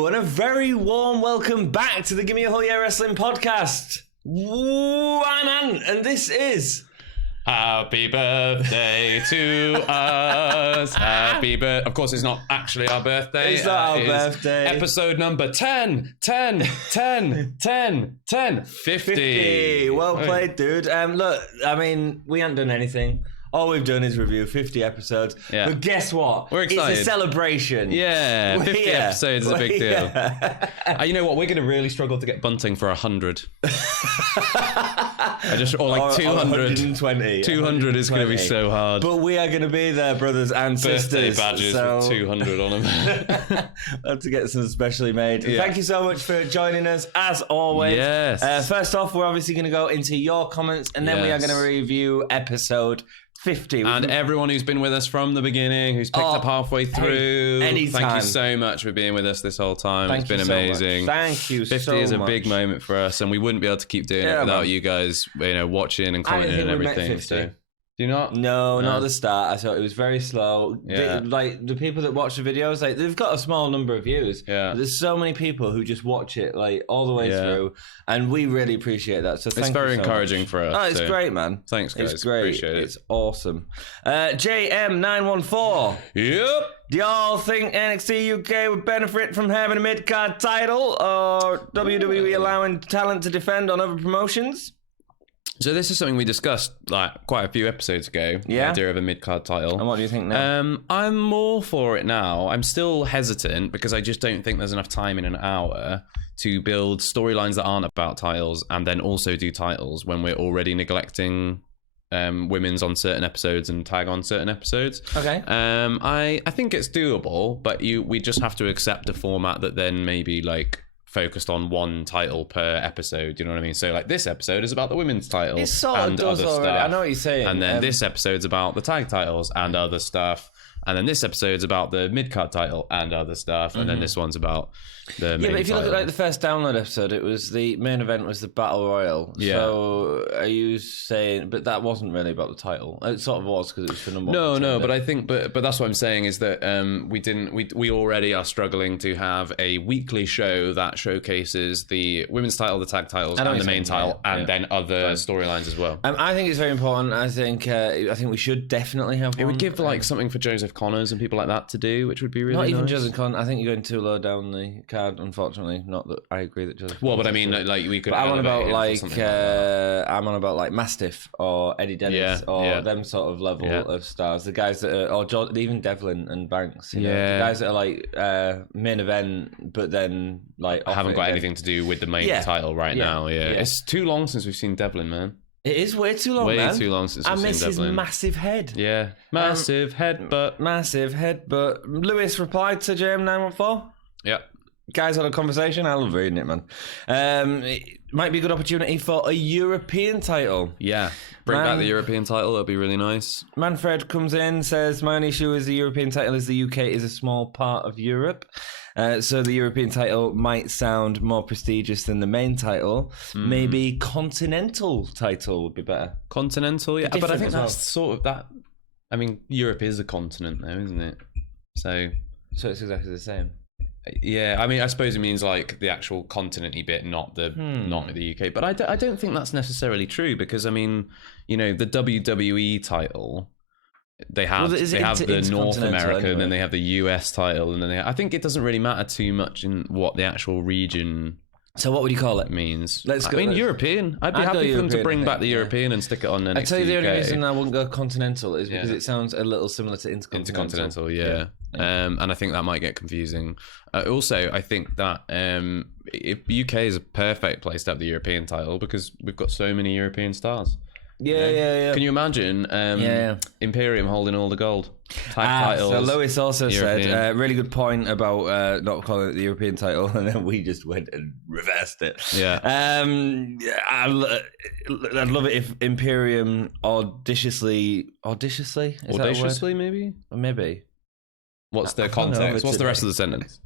Hello, and a very warm welcome back to the Gimme a Whole Year Wrestling podcast. Woo, I'm Ant, and this is... Happy birthday to us. Happy birthday. Of course, it's not actually our birthday. It's not our birthday. Episode number 10. 50. Well played, dude. Look, I mean, we haven't done anything. All we've done is review 50 episodes. Yeah. But guess what? We're excited. It's a celebration. Yeah, 50 episodes is a big deal. You know what? We're going to really struggle to get bunting for 100. Or like 200. 120. 200 is going to be so hard. But we are going to be there, brothers and sisters. Birthday badges with 200 on them. Have to get some specially made. Yeah. Thank you so much for joining us, as always. Yes. First off, we're obviously going to go into your comments, and then we are going to review episode 50. And everyone who's been with us from the beginning, who's picked up halfway through, anytime. Thank you so much for being with us this whole time. It's been amazing. Thank you so much. 50 is a big moment for us, and we wouldn't be able to keep doing it without you guys, watching and commenting and everything. So. Do you not? No, not at the start. I thought it was very slow. Yeah. The people that watch the videos, they've got a small number of views. Yeah. There's so many people who just watch it all the way through, and we really appreciate that. So thank you so much. It's very encouraging for us. Oh, it's great, man. Thanks, guys. It's great. Appreciate it. It's awesome. JM914. Yep. Do y'all think NXT UK would benefit from having a mid-card title, or WWE allowing talent to defend on other promotions? So this is something we discussed quite a few episodes ago. The idea of a mid-card title. And what do you think now? I'm more for it now. I'm still hesitant because I just don't think there's enough time in an hour to build storylines that aren't about titles and then also do titles when we're already neglecting women's on certain episodes and tag on certain episodes. Okay. I think it's doable, but we just have to accept a format that then maybe focused on one title per episode, you know what I mean? So this episode is about the women's title it sort and of does other already. stuff. I know what you're saying. And then this episode's about the tag titles and other stuff. And then this episode's about the mid-card title and other stuff. And then this one's about the main but if you title. look at the first download episode, it was the main event was the Battle Royal. Yeah. So are you saying, but that wasn't really about the title? It sort of was because it was for number one. No, but I I think, but that's what I'm saying is that we already are struggling to have a weekly show that showcases the women's title, the tag titles, and the main title, and then other storylines as well. I think it's very important. I think we should definitely have one. It would give something for Joseph Connors and people like that to do, which would be really not nice. Even Joseph Connors. I think you're going too low down the card, unfortunately. Not that I agree that Joseph. Well, but I mean, we could. But I'm on about I'm on about Mastiff or Eddie Dennis or them sort of level of stars. The guys that are, or even Devlin and Banks. You know, the guys that are main event, but then haven't got anything to do with the main title right now. Yeah, it's too long since we've seen Devlin, man. It is way too long, man. Way too long since we've seen Devlin. I miss his massive head. Yeah, massive headbutt. Massive headbutt. Lewis replied to JM914. Yeah. Guys had a conversation. I love reading it, man. It might be a good opportunity for a European title. Yeah. Bring back the European title. That'd be really nice. Manfred comes in, says, my only issue is the European title is the UK is a small part of Europe. So the European title might sound more prestigious than the main title. Maybe continental title would be better. Continental, yeah. But I think that's sort of that. I mean, Europe is a continent though, isn't it? So it's exactly the same. Yeah, I mean, I suppose it means the actual continent-y bit, not the UK. But I don't think that's necessarily true because I mean, the WWE title. They have the North America, and then they have the US title, and then I think it doesn't really matter too much in what the actual region. So what would you call it? Means European. I'd be happy for them to bring back the European and stick it on NXT UK. I tell you the only reason I wouldn't go continental is because it sounds a little similar to intercontinental. Yeah. And I think that might get confusing. Also, I think that UK is a perfect place to have the European title because we've got so many European stars. Yeah. Can you imagine Imperium holding all the gold? Titles. So Lewis also said, really good point about not calling it the European title, and then we just went and reversed it. Yeah. I'd love it if Imperium audaciously maybe? What's the context? What's the rest of the sentence?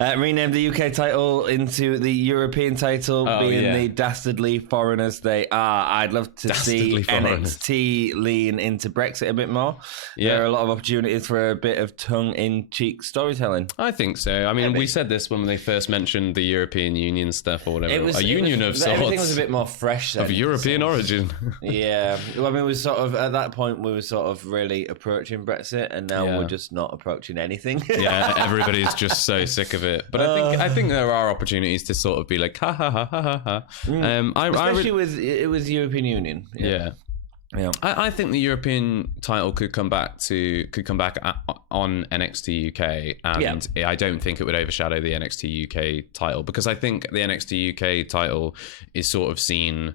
Renamed the UK title into the European title, being the dastardly foreigners they are. I'd love to see NXT lean into Brexit a bit more. Yeah. There are a lot of opportunities for a bit of tongue-in-cheek storytelling. I think so. I mean, we said this when they first mentioned the European Union stuff or whatever. A union of sorts. Everything was a bit more fresh then, of European origin. Yeah. Well, I mean, we sort of, at that point, we were sort of really approaching Brexit, and now we're just not approaching anything. Yeah, everybody's just so sick of it. But I think there are opportunities to sort of be like, ha ha ha ha ha ha. Especially with European Union. Yeah. I think the European title could come back on NXT UK, and I don't think it would overshadow the NXT UK title, because I think the NXT UK title is sort of seen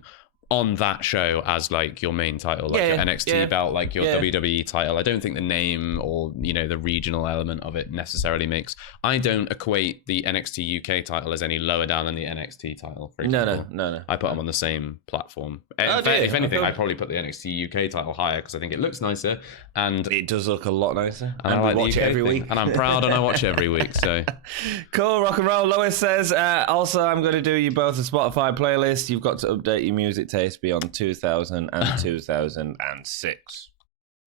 on that show as like your main title, like your NXT belt, like your WWE title. I don't think the name or the regional element of it necessarily makes. I don't equate the NXT UK title as any lower down than the NXT title. For example. No. I put them on the same platform. If anything, I'd probably put the NXT UK title higher because I think it looks nicer and it does look a lot nicer. And I like watch it every week, and I'm proud, and I watch it every week. So cool, rock and roll. Lois says, also, I'm going to do you both a Spotify playlist. You've got to update your music taste beyond 2000 and 2006.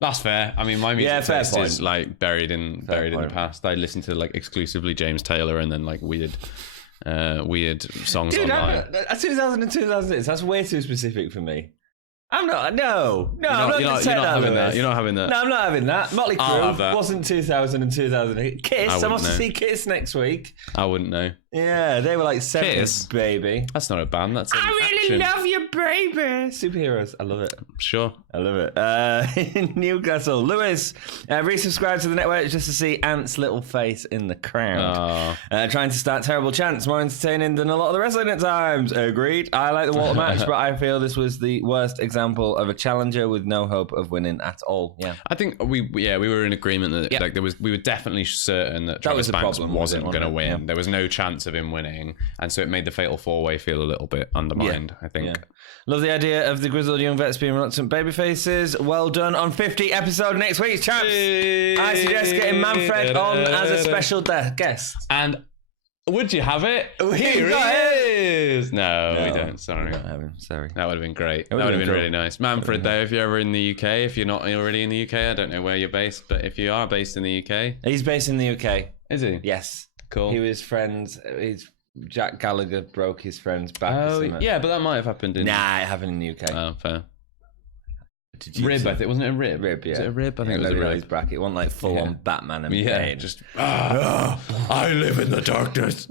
That's fair. I mean, my music taste is like buried in the past. I listen to like exclusively James Taylor and then like weird songs online. 2000 and 2006. That's way too specific for me. I'm not. No, you're not having that. You're not having that. No, I'm not having that. Motley Crue wasn't 2000 and 2008. Kiss. I'm off to see Kiss next week. I wouldn't know. Yeah, they were like 70s, baby. That's not a band. That's I really love you, baby. Superheroes. I love it. Sure. I love it. In Newcastle, Lewis resubscribed to the network just to see Ant's little face in the crowd. Trying to start terrible chants, more entertaining than a lot of the wrestling at times. Agreed. I like the Walter match, but I feel this was the worst example of a challenger with no hope of winning at all. Yeah, I think we were in agreement that like we were definitely certain that Travis Banks wasn't going to win. Yeah. There was no chance of him winning, and so it made the Fatal 4-Way feel a little bit undermined. I think. Yeah. Love the idea of the Grizzled Young Vets being reluctant babyfaces. Well done on 50 episode next week's champs. I suggest getting Manfred on as a special guest. And would you have it? Here it is. No, we don't. Sorry. Not having. Sorry. That would have been great. That would have been really nice. Manfred, though, if you're ever in the UK, if you're not already in the UK, I don't know where you're based, but if you are based in the UK. He's based in the UK. Is he? Yes. Cool. He was friends. Jack Gallagher broke his friend's back. Oh, yeah, but that might have happened in... Nah, it happened in the UK. Oh, fair. Rib, I think. Wasn't it a rib? Rib, yeah. Was it a rib? I think it was a rib. His bracket. It wasn't like full-on Batman and Bane. Just... I live in the darkness.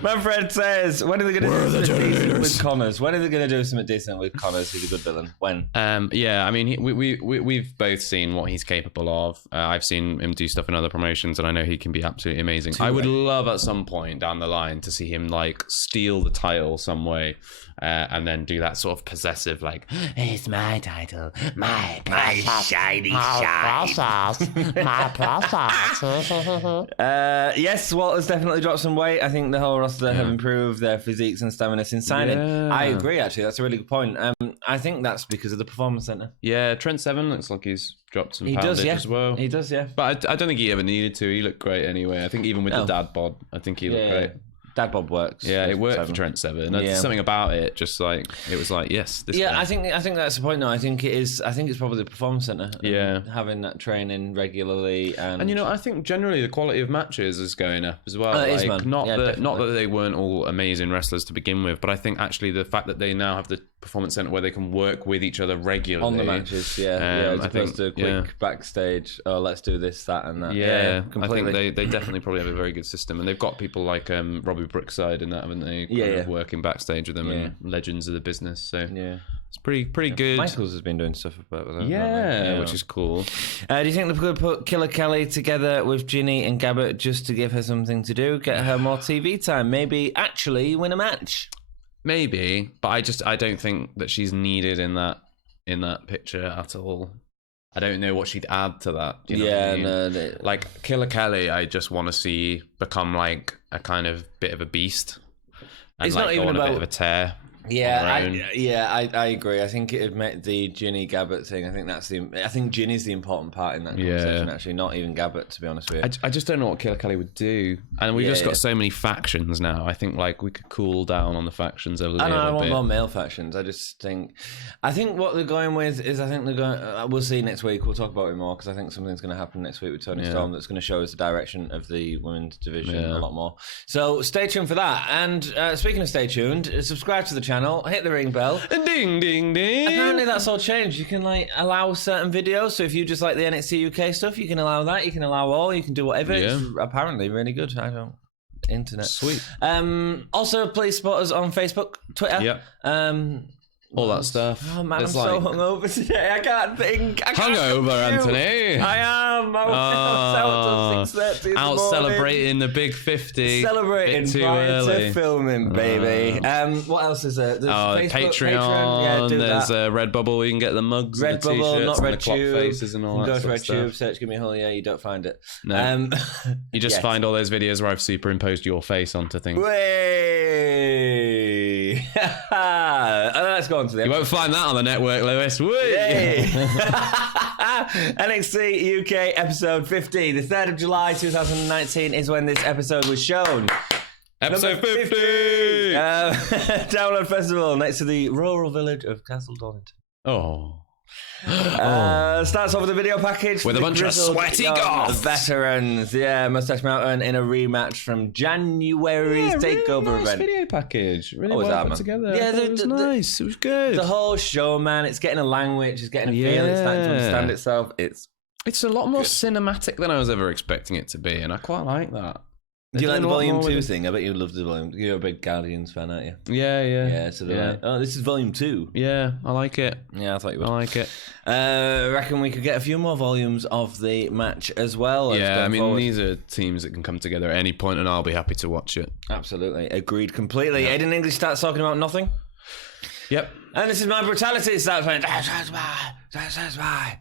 Manfred says, when are they going to do something decent with Connors? When are they going to do something decent with Connors, who's a good villain? When? Yeah, I mean, we've both seen what he's capable of. I've seen him do stuff in other promotions, and I know he can be absolutely amazing. I would love at some point down the line to see him like steal the title some way, and then do that sort of possessive, like, it's my title, my shiny process. Yes, Walter's definitely dropped some weight. I think the whole roster have improved their physiques and stamina since signing. I agree, actually. That's a really good point. I think that's because of the Performance Centre. Yeah, Trent Seven looks like he's dropped some poundage as well. He does, yeah. But I don't think he ever needed to. He looked great anyway. I think even with the dad bod, I think he looked great. Dad bod works. Yeah, it worked for Trent Seven. There's something about it, just like it was like, yes, this guy. I think that's the point. Though I think it's probably the Performance Centre. Yeah, having that training regularly, and I think generally the quality of matches is going up as well. Not that they weren't all amazing wrestlers to begin with, but I think actually the fact that they now have the Performance Centre where they can work with each other regularly on the matches, as opposed to a quick backstage. Oh, let's do this, that, and that. Yeah, completely. I think they definitely probably have a very good system, and they've got people like Robbie Brookside and that, haven't they? Kind of working backstage with them and legends of the business. So it's pretty good. Michaels has been doing stuff about that. Yeah, which is cool. Do you think they could put Killer Kelly together with Ginny and Gabbert just to give her something to do, get her more TV time, maybe actually win a match? Maybe, but I don't think that she's needed in that picture at all. I don't know what she'd add to that. Do you know what I mean? No. Like Killer Kelly, I just want to see become like a kind of bit of a beast, and it's like not even go on about a bit of a tear. I agree. I think it'd make the Ginny Gabbett thing. I think Ginny's the important part in that conversation. Actually, not even Gabbett, to be honest with you. I just don't know what Killer Kelly would do, and we've just got so many factions now. I think like we could cool down on the factions a little bit. I want more male factions. I think what they're going with is they're going. We'll see next week. We'll talk about it more because I think something's going to happen next week with Tony Storm that's going to show us the direction of the women's division a lot more. So stay tuned for that. And speaking of stay tuned, subscribe to the channel, hit the ring bell. Ding, ding, ding. Apparently that's all changed. You can like allow certain videos. So if you just like the NXT UK stuff, you can allow that. You can allow all. You can do whatever. Yeah. It's apparently really good. I don't. Internet. Sweet. Also, please support us on Facebook, Twitter. Yeah. All that stuff. Oh man, I'm so hungover today. I can't think. Hungover, Anthony. I am. I was out till 6:30 out celebrating the big 50. Celebrating prior to filming, baby. What else is there? There's Facebook, Patreon. Yeah, there's Redbubble. You can get the mugs, Redbubble, not Red Tube. Faces and all that go to Red Tube, search Gimme Hole. Yeah, you don't find it. No. You just find all those videos where I've superimposed your face onto things. Way. Let's go on to the episode. You won't find that on the network, Lewis. NXT UK episode 50. The 3rd of July 2019 is when this episode was shown. Episode 50! Download Festival next to the rural village of Castle Donington. Starts off with a video package with a bunch of sweaty goths. Veterans. Yeah, Moustache Mountain in a rematch from January's takeover event. Video package. Really well put together. Yeah, it was nice. It was good. The whole show, man. It's getting a language. It's getting a feel. It's starting to understand itself. It's a lot more cinematic than I was ever expecting it to be, and I quite like that. Do you like the Volume 2 thing? I bet you loved the Volume. You're a big Guardians fan, aren't you? Yeah. Yeah, so they're like, oh, this is Volume 2. Yeah, I like it. Yeah, I thought you would. I like it. Reckon we could get a few more volumes of the match as well. Yeah, I mean, these are teams that can come together at any point, and I'll be happy to watch it. Absolutely. Agreed completely. Yep. Aiden English starts talking about nothing. Yep. And this is my brutality. Starts going, that's why.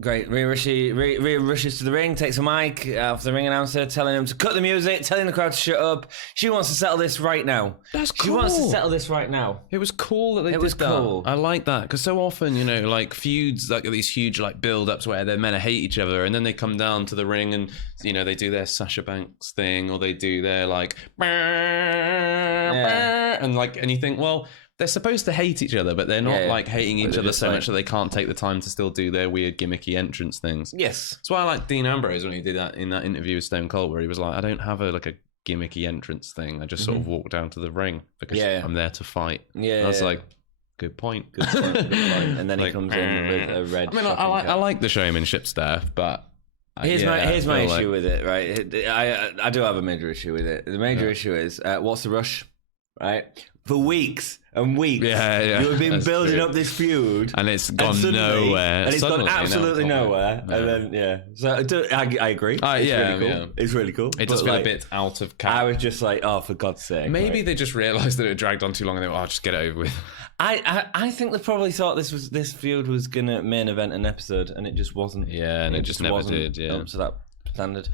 Great. Reah rushes to the ring, takes a mic off the ring announcer, telling him to cut the music, telling the crowd to shut up. She wants to settle this right now. That's cool. She wants to settle this right now. It was cool that they did that. It was cool. I like that, because so often, you know, like feuds, like these huge like build-ups where they're meant to hate each other, and then they come down to the ring and, you know, they do their Sasha Banks thing, or they do their like, and you think, well, they're supposed to hate each other, but they're not like hating each other so much that they can't take the time to still do their weird gimmicky entrance things. Yes. That's why I like Dean Ambrose when he did that in that interview with Stone Cold, where he was like, I don't have a gimmicky entrance thing. I just sort of walk down to the ring because I'm there to fight. Yeah. And I was like, good point. Good point. And then he comes in with a red. I mean, I like the showmanship stuff, but here's my issue with it, right? I do have a major issue with it. The major issue is what's the rush, right? For weeks and weeks, you have been building up this feud, and it's gone nowhere. And it's gone absolutely nowhere. Yeah. And then so I agree. It's really cool. Yeah. It's really cool. It does feel a bit out of character. I was just like, oh, for God's sake! Maybe they just realised that it dragged on too long, and they were, oh, just get it over with. I think they probably thought this feud was gonna main event an episode, and it just wasn't. Yeah, and it just never did. Yeah, up to that standard.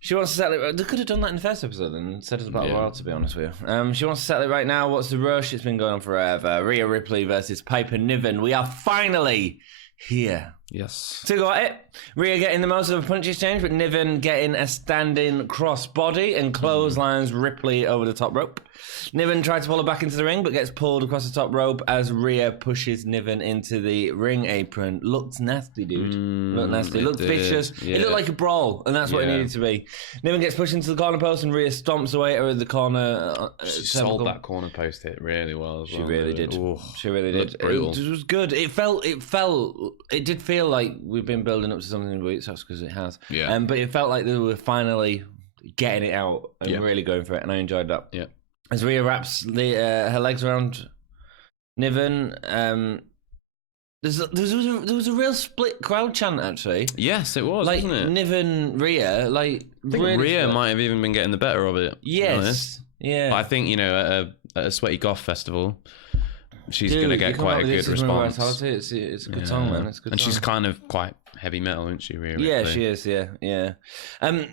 She wants to settle it. They could have done that in the first episode and said it's about a while, to be honest with you. She wants to settle it right now. What's the rush? It's been going on forever. Rhea Ripley versus Piper Niven. We are finally here. Yes. So got it. Rhea getting the most of a punch exchange, but Niven getting a standing crossbody and clotheslines Ripley over the top rope. Niven tries to pull her back into the ring, but gets pulled across the top rope as Rhea pushes Niven into the ring apron. Looked nasty, dude. Looked nasty. Looked vicious. Yeah. It looked like a brawl, and that's what it needed to be. Niven gets pushed into the corner post, and Rhea stomps away at her in the corner. She sold that corner post hit really well as well. She really did. Ooh, she really did. It was good. It did feel like we've been building up to something weeks, that's because it has. Yeah. But it felt like they were finally getting it out and really going for it, and I enjoyed that. Yeah. As Rhea wraps her legs around Niven, there was a real split crowd chant, actually. Yes, it was, wasn't it? Niven, Rhea, I think really Rhea might have even been getting the better of it. Yes. Yeah. I think, at a Sweaty Goth festival, she's going to get quite a good response. It's a good song, man. It's a good and song. she's kind of quite heavy metal, isn't she, Rhea? Yeah, Ripley? she is. Yeah.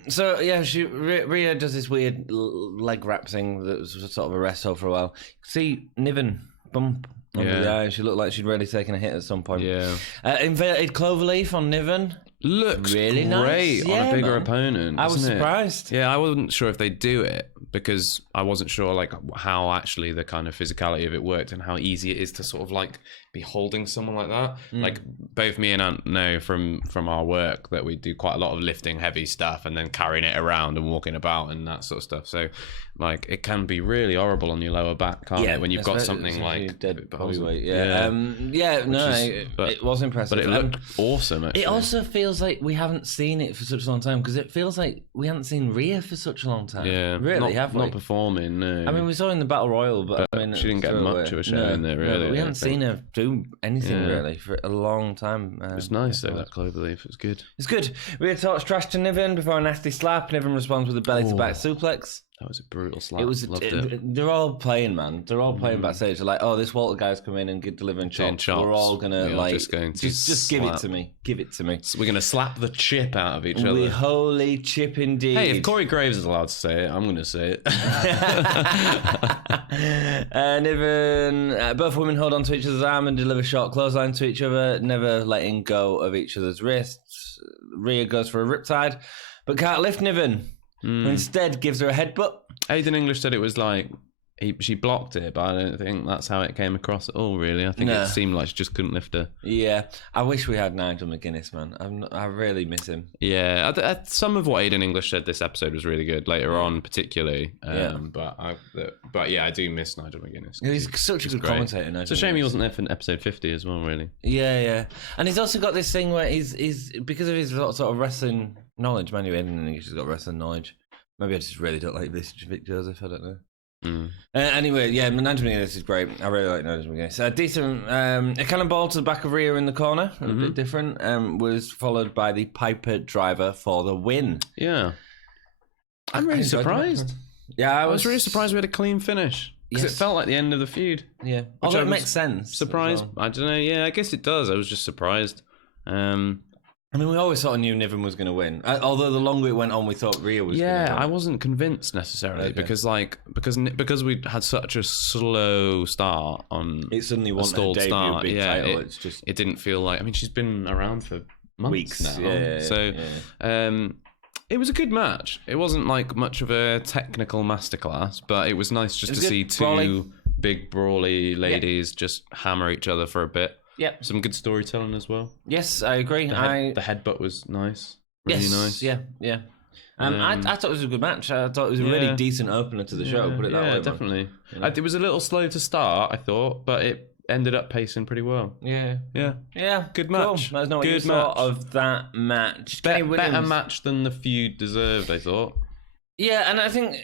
So yeah, Rhea does this weird leg wrap thing that was sort of a rest hold for a while. See Niven bump under the eye, and she looked like she'd really taken a hit at some point. Yeah. Inverted cloverleaf on Niven. Looks really great nice. on a bigger man. opponent. I was surprised. Yeah, I wasn't sure if they'd do it because I wasn't sure like how actually the kind of physicality of it worked and how easy it is to sort of like be holding someone like that. Like both me and Ant know from our work that we do quite a lot of lifting heavy stuff and then carrying it around and walking about and that sort of stuff. So like it can be really horrible on your lower back, can't it? When you've got something like dead body weight. But it was impressive. But it looked awesome. Actually. It also feels like we haven't seen it for such a long time because it feels like we haven't seen Reah for such a long time. Yeah, really, have we? Not performing. No. I mean, we saw her in the Battle Royal, but I mean, she didn't get much of a show in there. Really, we haven't seen her do anything really for a long time. It's nice though, that cloverleaf. It's good. It's good. Reah talks trash to Niven before a nasty slap. Niven responds with a belly to back suplex. That was a brutal slap. It was. Loved it. They're all playing, man. They're all playing backstage. They're like, oh, this Walter guy's come in and delivering chops. We're all gonna just give it to me. Give it to me. So we're gonna slap the chip out of each other. We holy chip indeed. Hey, if Corey Graves is allowed to say it, I'm gonna say it. Niven, both women hold on to each other's arm and deliver short clothesline to each other, never letting go of each other's wrists. Rhea goes for a riptide, but can't lift Niven. Instead, gives her a headbutt. Aiden English said it was like she blocked it, but I don't think that's how it came across at all. Really, I think it seemed like she just couldn't lift her. Yeah, I wish we had Nigel McGuinness, man. I really miss him. Yeah, some of what Aiden English said this episode was really good. Later on, particularly. But yeah, I do miss Nigel McGuinness. He's such a good commentator. Nigel it's a shame he wasn't there for episode 50 as well. Really. Yeah, and he's also got this thing where he's because of his sort of wrestling knowledge. Man, Aiden English has got wrestling knowledge. Maybe I just really don't like this Vic Joseph. I don't know. Anyway, yeah, Nigel McGuinness is great. I really like Nigel McGuinness. Decent. A cannonball to the back of Rhea in the corner, a bit different. Was followed by the Piper driver for the win. Yeah, I'm really surprised. Yeah, I was really surprised we had a clean finish because it felt like the end of the feud. Yeah, although it makes sense. Surprised? Well. I don't know. Yeah, I guess it does. I was just surprised. I mean, we always sort of knew Niven was going to win. Although the longer it went on, we thought Rhea was going to win. Yeah, I wasn't convinced necessarily because we had such a slow start on it suddenly wasn't a debut big title. It didn't feel like. I mean, she's been around for weeks now. It was a good match. It wasn't like much of a technical masterclass, but it was nice just to see two big brawly ladies just hammer each other for a bit. Yep. Some good storytelling as well. Yes, I agree. The headbutt was nice. Really nice. Yeah. I thought it was a good match. I thought it was a really decent opener to the show. Put it that way. Yeah, definitely. It was a little slow to start, I thought, but it ended up pacing pretty well. Yeah. Good match. Cool. That's not what you thought of that match. Better match than the feud deserved, I thought. Yeah, and I think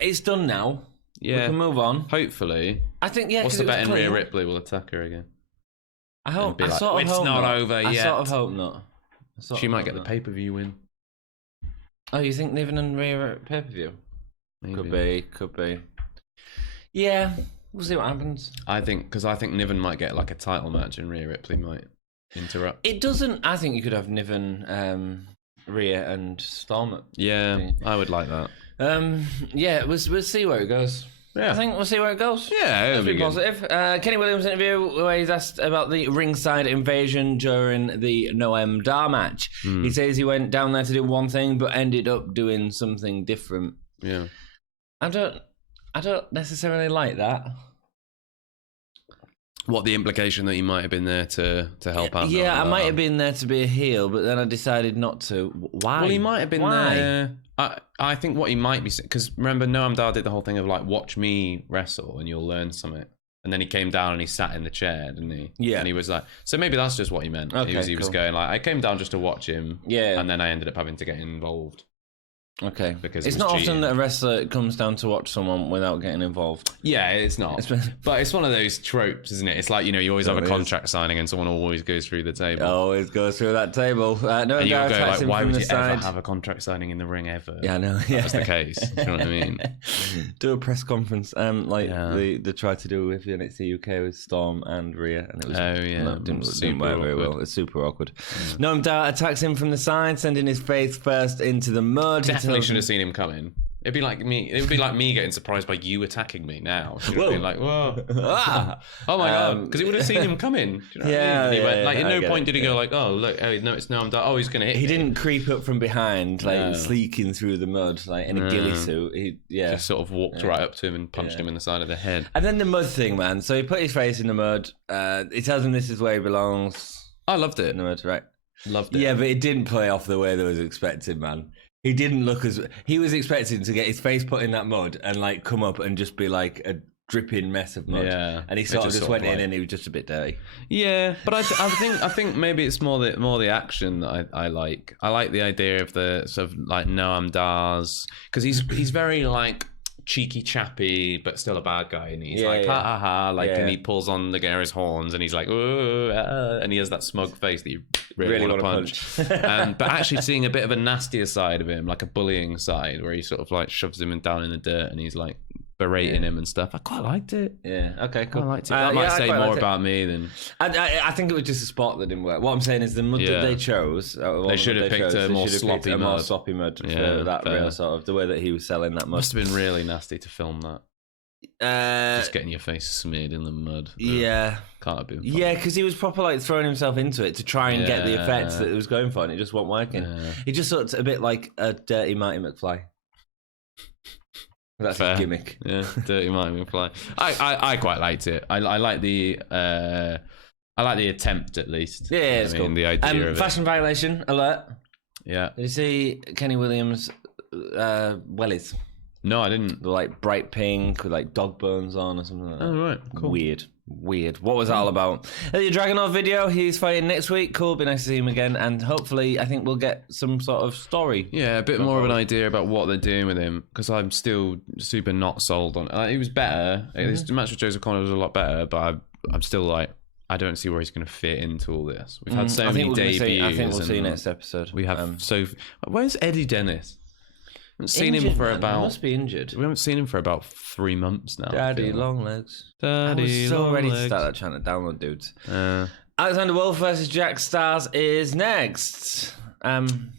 it's done now. Yeah. We can move on. Hopefully. I think, what's the bet in Rhea Ripley will attack her again? I hope. It's not over yet. I sort of hope not. She might get the pay-per-view win. Oh, you think Niven and Rhea are at pay-per-view? Could be. Yeah, we'll see what happens. I think Niven might get like a title match and Rhea Ripley might interrupt. It doesn't. I think you could have Niven, Rhea, and Storm. Yeah, I would like that. Yeah, we'll see where it goes. Yeah. I think we'll see where it goes. Yeah, it'll be positive. Kenny Williams interview where he's asked about the ringside invasion during the Noam Dar match. He says he went down there to do one thing but ended up doing something different. Yeah. I don't necessarily like that. What, the implication that he might have been there to help out? Yeah, I might have been there to be a heel, but then I decided not to. Why? Well, he might have been there. I think what he might be, because remember Noam Dar did the whole thing of like, watch me wrestle and you'll learn something. And then he came down and he sat in the chair, didn't he? Yeah. And he was like, so maybe that's just what he meant. Okay, he was going like, I came down just to watch him. Yeah. And then I ended up having to get involved. Okay. Because it's not often that a wrestler comes down to watch someone without getting involved. Yeah, it's not. But it's one of those tropes, isn't it? It's like, you always have a contract signing and someone always goes through the table. Always goes through that table. No, and you'll go like, why would you ever have a contract signing in the ring ever? Yeah, I know. Yeah. That's the case. Do you know what I mean? Do a press conference, they tried to do with NXT UK with Storm and Reah, and it was didn't work very well. It's super awkward. Noam Dar attacks him from the side, sending his face first into the mud. Definitely should have seen him coming. It'd be like me. It would be like me getting surprised by you attacking me now. It would be like, whoa, oh my god, because he would have seen him coming. Do you know what I mean? He went, like, at no point did he go like, oh look, oh no, it's Noam Dar. Oh, he's gonna hit. He didn't creep up from behind, like sleeking through the mud, like in a ghillie suit. He just sort of walked right up to him and punched him in the side of the head. And then the mud thing, man. So he put his face in the mud. He tells him this is where he belongs. I loved it. In the mud, right? Loved it. Yeah, but it didn't play off the way that was expected, man. He didn't look as... He was expecting to get his face put in that mud and, like, come up and just be, like, a dripping mess of mud. Yeah. And he sort of just went in and he was just a bit dirty. Yeah, but I think maybe it's more the action that I like. I like the idea of the sort of, like, Noam Dar's... Because he's very, like... cheeky chappy but still a bad guy, and he's ha ha ha, like, and he pulls on the Garris horns and he's like, and he has that smug face that you really want to punch. But actually seeing a bit of a nastier side of him, like a bullying side, where he sort of like shoves him down in the dirt and he's like berating him and stuff. I quite liked it. Yeah. Okay. Cool. I liked it. That might say more about me than. I think it was just a spot that didn't work. What I'm saying is the mud that they chose. They should have picked a more sloppy mud. More sloppy mud for that real sort of the way that he was selling that mud. Must have been really nasty to film that. Just getting your face smeared in the mud. Yeah. Can't have been fun. Yeah, because he was proper like throwing himself into it to try and get the effects that it was going for, and it just wasn't working. He just looked a bit like a dirty Marty McFly. That's his gimmick. Yeah, dirty Marty McFly. I quite liked it. I like the attempt at least. Yeah, it's cool. The idea of fashion violation alert. Yeah. Did you see Kenny Williams' wellies? No, I didn't. They're like bright pink with like dog bones on or something like that. Oh, right. Cool. Weird. What was that all about? The Dragunov video, he's fighting next week. Cool, be nice to see him again. And hopefully, I think we'll get some sort of story. Yeah, a bit more of an idea about what they're doing with him. Because I'm still super not sold on it. He was better. This match with Joseph Connor was a lot better. But I'm still like, I don't see where he's going to fit into all this. We've had so many debuts. I think we'll see next episode. We have where's Eddie Dennis? We haven't seen him for about. He must be injured. We haven't seen him for about 3 months now. Daddy long legs. Daddy I was so long ready legs. to start that channel. Download, dudes. Alexander Wolf versus Jack Stars is next.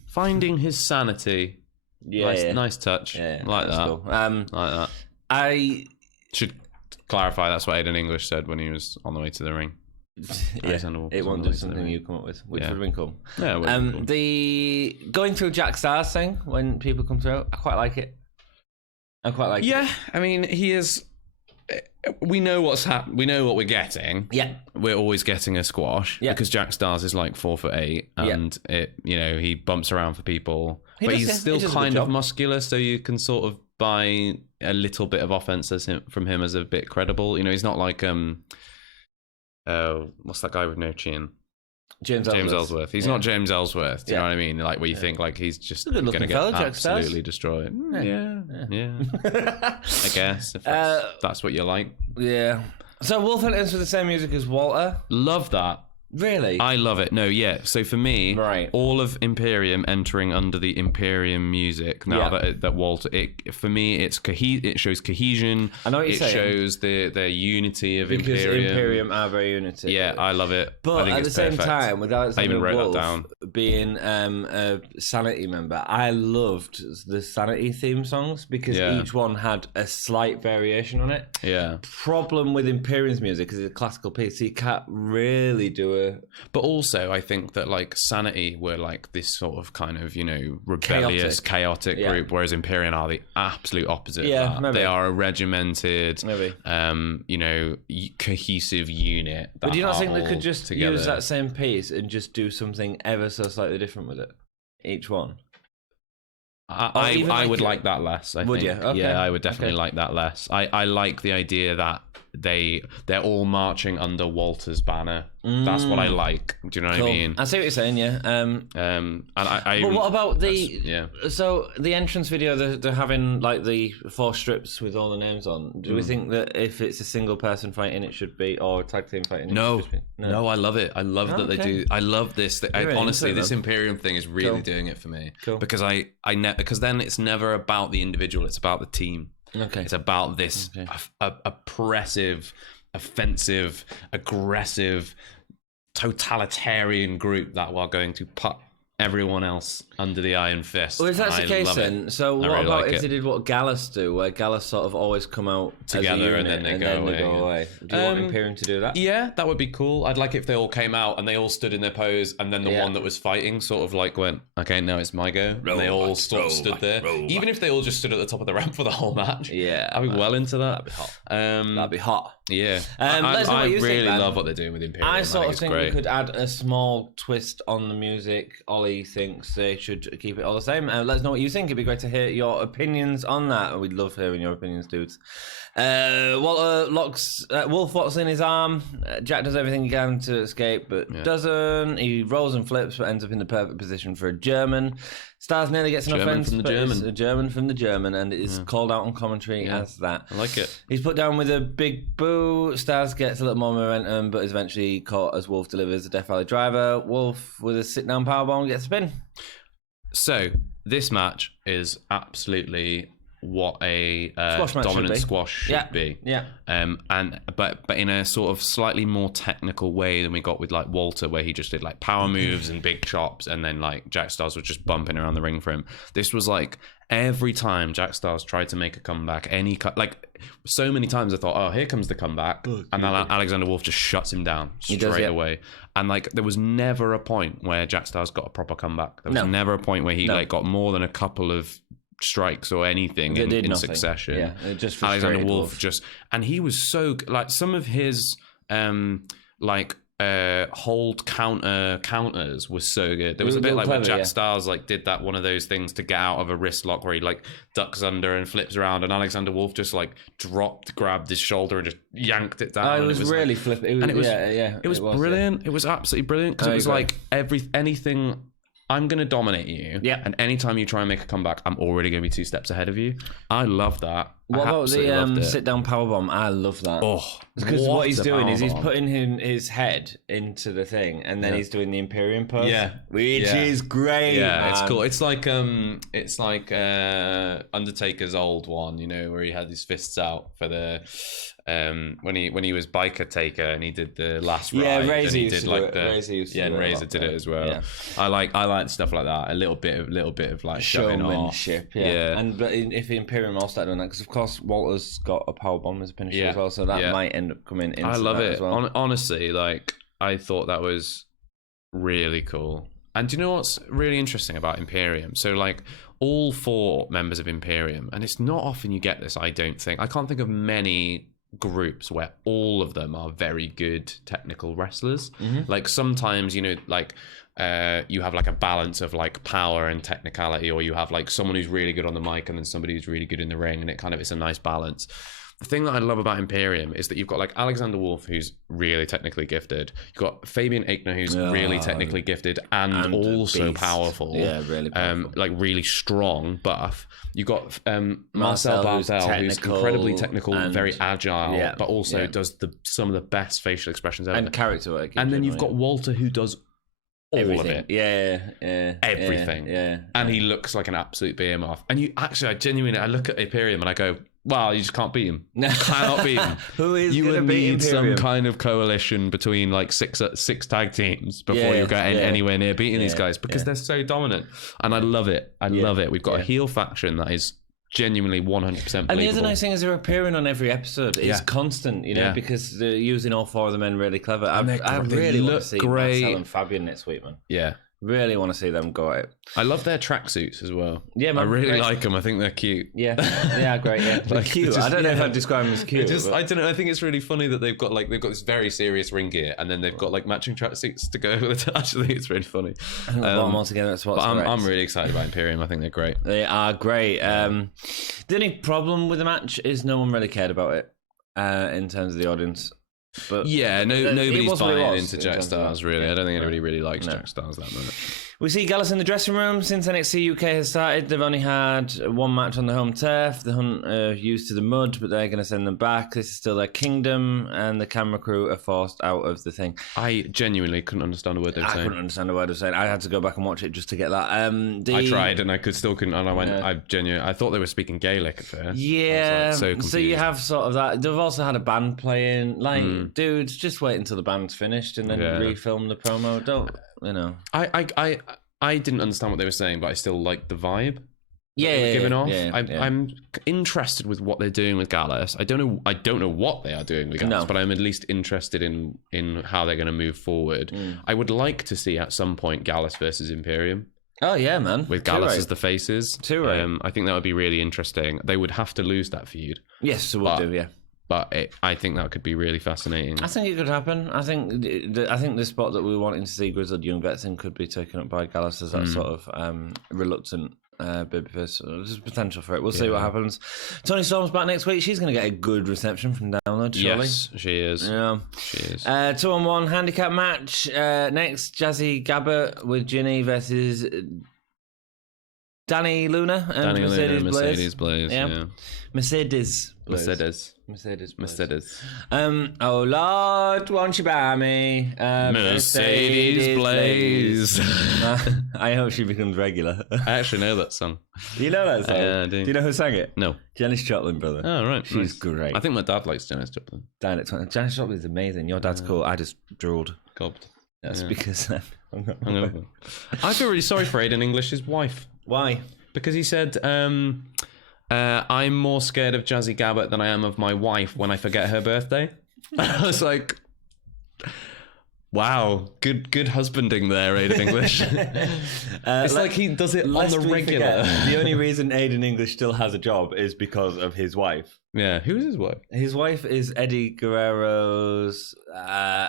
Finding his sanity. Yeah, nice touch. Yeah, like that. Cool. Like that. I should clarify that's what Aiden English said when he was on the way to the ring. It won't do something you come up with, which would have been cool. Yeah, it cool. The going through Jack Stars thing when people come through, I quite like it. Yeah, I mean, he is. We know what's happening. We know what we're getting. Yeah, we're always getting a squash. Yeah, because Jack Stars is like 4'8", and he bumps around for people, but he's still kind of muscular, so you can sort of buy a little bit of offense from him as a bit credible. He's not like what's that guy with no chin? James Ellsworth. He's not James Ellsworth. Do you know what I mean? Like where you think like he's just going to get absolutely destroyed. Yeah. I guess if that's what you like. Yeah. So Wolf ends with the same music as Walter. Love that. Really? I love it. No, yeah. So for me, all of Imperium entering under the Imperium music now that Walter, for me, it shows cohesion. I know what you're saying. It shows the unity of because Imperium. Imperium are very unity. Yeah, I love it. But at the same time, with Alexander Wolf that being a Sanity member, I loved the Sanity theme songs because each one had a slight variation on it. Yeah. Problem with Imperium's music is it's a classical piece, so you can't really do a... But also, I think that like Sanity were like this sort of kind of, rebellious, chaotic group, whereas Imperium are the absolute opposite of that. Maybe. They are a regimented, cohesive unit. But do you not think they could just use that same piece and just do something ever so slightly different with it? Each one? I would like that less. I think. You? Okay. Yeah, I would definitely like that less. I like the idea that they're all marching under Walter's banner. That's what I like. Do you know what I mean? I see what you're saying. Yeah. And I But what about So the entrance video, they're having like the 4 strips with all the names on. Do we think that if it's a single person fighting, it should be, or a tag team fighting? No, I love it. I love that they do. I love this. Honestly, this Imperium thing is really doing it for me. Cool. Because because then it's never about the individual; it's about the team. Okay. It's about this oppressive, offensive, aggressive, totalitarian group that are going to put everyone else under the iron fist. Well, if that's the case then, so what about if they did what Gallus do, where Gallus sort of always come out together as a unit, and then they go away? Do you want Imperium to do that? Yeah, that would be cool. I'd like it if they all came out and they all stood in their pose, and then the one that was fighting sort of like went, okay, now it's my go. And they all sort of stood there. Even if they all just stood at the top of the ramp for the whole match. Yeah. I'd be well into that. That'd be hot. That'd be hot. Yeah. I really love what they're doing with Imperium. I sort of think we could add a small twist on the music. Ollie thinks they should keep it all the same. Let us know what you think. It'd be great to hear your opinions on that. We'd love hearing your opinions, dudes. Walter locks Wolf locks in his arm. Jack does everything he can to escape, but doesn't. He rolls and flips, but ends up in the perfect position for a German. Stars nearly gets an offense, but it's a German from the German, and it is called out on commentary as that. I like it. He's put down with a big boo. Stars gets a little more momentum, but is eventually caught as Wolf delivers a Death Valley driver. Wolf with a sit-down powerbomb gets a pin. So this match is absolutely what a dominant squash should be. Yeah. But in a sort of slightly more technical way than we got with like Walter, where he just did like power moves and big chops, and then like Jack Stars was just bumping around the ring for him. This was like every time Jack Stars tried to make a comeback, so many times I thought, oh, here comes the comeback, and then Alexander Wolf just shuts him down straight away. And like there was never a point where Jack Stars got a proper comeback. There was never a point where he like got more than a couple of strikes or anything in succession. Yeah, it just Alexander Wolf and he was so like some of his hold counters was so good. There was a bit like when Jack Stars like did that one of those things to get out of a wrist lock where he like ducks under and flips around, and Alexander Wolf just like grabbed his shoulder and just yanked it down. It was really flipping. It was brilliant. Yeah. It was absolutely brilliant because it was like anything. I'm going to dominate you. Yeah. And anytime you try and make a comeback, I'm already going to be 2 steps ahead of you. I love that. What about the sit-down powerbomb? I love that. Oh, because what he's doing is he's putting his head into the thing, and then he's doing the Imperium pose. Yeah, which is great. Yeah, man. It's cool. It's like Undertaker's old one, you know, where he had his fists out for the when he was Biker Taker and he did the last ride. Yeah, Razor used to do it. And Razor did it as well. Yeah. I like stuff like that. A little bit of like showmanship. Yeah. And but if the Imperium all started doing that, because of course Walter's got a powerbomb as a finisher as well, so that might end up coming into I love that it. As well. Honestly, like I thought that was really cool. And do you know what's really interesting about Imperium? So like all 4 members of Imperium, and it's not often you get this, I don't think. I can't think of many groups where all of them are very good technical wrestlers. Like sometimes, you know, like you have like a balance of like power and technicality, or you have like someone who's really good on the mic and then somebody who's really good in the ring, and it's a nice balance. The thing that I love about Imperium is that you've got like Alexander Wolf, who's really technically gifted. You've got Fabian Aichner, who's really technically gifted and also powerful. Yeah, really powerful. Like really strong buff. You've got Marcel Barthel, who's incredibly technical, very agile, but also does some of the best facial expressions ever. And character work. And then you've got Walter, who does all of it. Everything. And he looks like an absolute behemoth. And I look at Imperium and I go, wow, you just can't beat him. You cannot beat him. Who is you would need Imperium? Some kind of coalition between like six tag teams before you get anywhere near beating these guys, because they're so dominant. And I love it. I love it. We've got a heel faction that is genuinely 100% believable. And the other nice thing is they're appearing on every episode. It's constant, you know, because they're using all 4 of the men really clever. I really want to see Marcel and Fabian next week, man. Yeah. Really want to see them go out. I love their tracksuits as well. Yeah, man, I really like them. I think they're cute. Yeah, great. Yeah, they're cute. I don't know if I'd describe them as cute. I don't know. I think it's really funny that they've got this very serious ring gear, and then they've got like matching tracksuits to go with it. Actually, it's really funny. All together. That's what's correct. I'm really excited about Imperium. I think they're great. They are great. The only problem with the match is no one really cared about it. in terms of the audience. But nobody's buying into Jack Styles, really. I don't think anybody really likes Jack Styles that much. We see Gallus in the dressing room. Since NXT UK has started, they've only had one match on the home turf. The Hunt are used to the mud, but they're going to send them back. This is still their kingdom, and the camera crew are forced out of the thing. I genuinely couldn't understand a word they were saying. I couldn't understand a word they were saying. I had to go back and watch it just to get that. I tried, and I still couldn't. And I went, I thought they were speaking Gaelic at first. Yeah, so you have sort of that. They've also had a band playing. Like, dudes, just wait until the band's finished and then refilm the promo. Don't, you know. I didn't understand what they were saying, but I still liked the vibe. Giving off. I'm interested with what they're doing with Gallus. I don't know what they are doing with Gallus, but I'm at least interested in how they're going to move forward. I would like to see at some point Gallus versus Imperium. Oh yeah, man. With Gallus as the faces. I think that would be really interesting. They would have to lose that feud. Yes, it would do. Yeah. But I think that could be really fascinating. I think it could happen. I think the spot that we wanted to see Grizzled Young Veterans could be taken up by Gallus as that sort of reluctant babyface. There's potential for it. We'll see what happens. Toni Storm's back next week. She's going to get a good reception from download, surely. Yes, she is. Yeah. She is. 2-on-1 handicap match. Next, Jazzy Gabbert with Ginny versus Danny Luna and Mercedes Blaze. Yeah. Mercedes. Oh Lord, won't you buy me Mercedes Blaze? I hope she becomes regular. I actually know that song. Do you know that song? Yeah, I do. Do you know who sang it? No. Janis Joplin, brother. Oh, right. She's great. I think my dad likes Janis Joplin. Janis Joplin is amazing. Your dad's cool. I just drooled. Gobbed. That's because I feel really sorry for Aiden English's wife. Why? Because he said, I'm more scared of Jazzy Gabbert than I am of my wife when I forget her birthday. I was like, wow, good husbanding there, Aiden English. It's like he does it on the regular. The only reason Aiden English still has a job is because of his wife. Yeah, who's his wife? His wife is Eddie Guerrero's.